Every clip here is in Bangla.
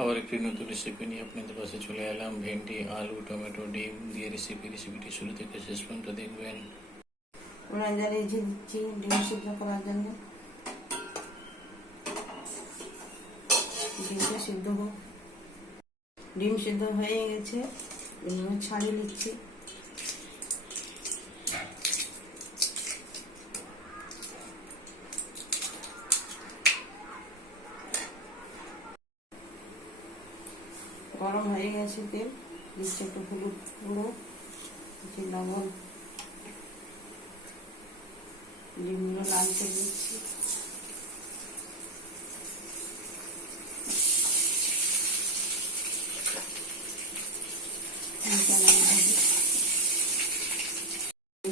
আবার একটি নতুন রেসিপি নিয়ে আপনাদের পাশে চলে এলাম। ভেন্ডি, আলু, টমেটো, ডিম দিয়ে রেসিপি রেসিপিটি শুরু থেকে শেষ পর্যন্ত দেখবেন। ডিম সিদ্ধ করার জন্য। সিদ্ধ ডিম সিদ্ধ হয়ে গেছে। ছাড়িয়ে নিচ্ছি। গরম হয়ে গেছে তেল। দিচ্ছি একটু হলুদ গুঁড়ো দিচ্ছি লবণ ডিমগুলো লালচে দিচ্ছি। লাল।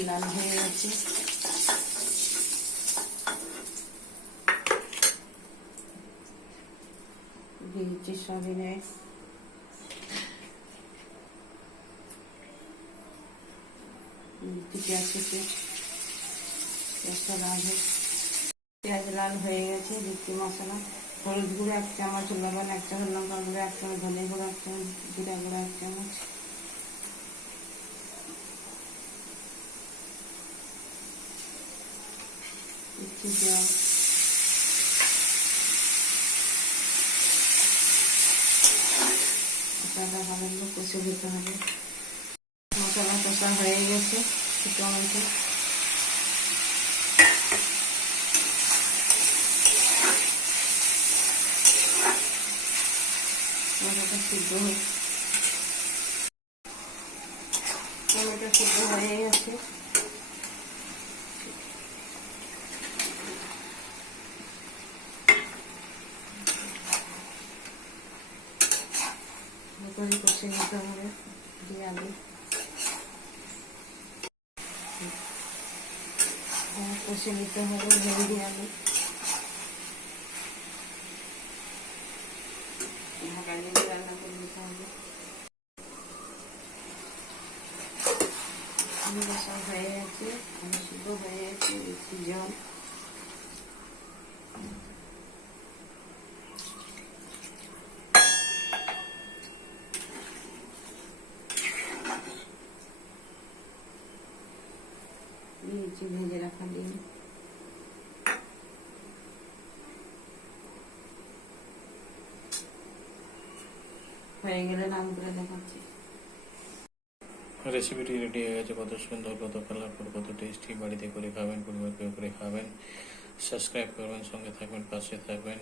লাল হয়ে গেছে। দিয়েছি সবিনে পেঁয়াজ পেঁয়াজটা লাল হয়ে গেছে দিচ্ছি মশলা। হলুদ গুঁড়ো, এক চামচ লবণ, এক চামচ লঙ্কা গুঁড়ো, এক চামচ ধনে গুঁড়ো, এক চামচ জিরা গুঁড়ো, এক চামচ। দিচ্ছি জল। ভালো কষে দিতে হবে। মশলা কষা হয়ে গেছে টমেটো টমেটোটা সিদ্ধ হয়ে টমেটো সিদ্ধ হয়ে গেছে করে কষে নিতে দিয়ে আলু কষে নিতে হবে ভেন্ডি আলু ঢাকা করে নিতে হবে আলু কষা হয়ে গেছে, আমি শুধু হয়ে গেছে একটু জল দিয়েছি ভেজে রাখা ডিম। হয়ে গেলে নাম করে দেখাচ্ছি। রেসিপিটি রেডি হয়ে গেছে। কত সুন্দর, কত কালারফুল কত টেস্টি বাড়িতে করে খাবেন, পরিবারকে করে খাবেন। সাবস্ক্রাইব করবেন, সঙ্গে থাকবেন, পাশে থাকবেন।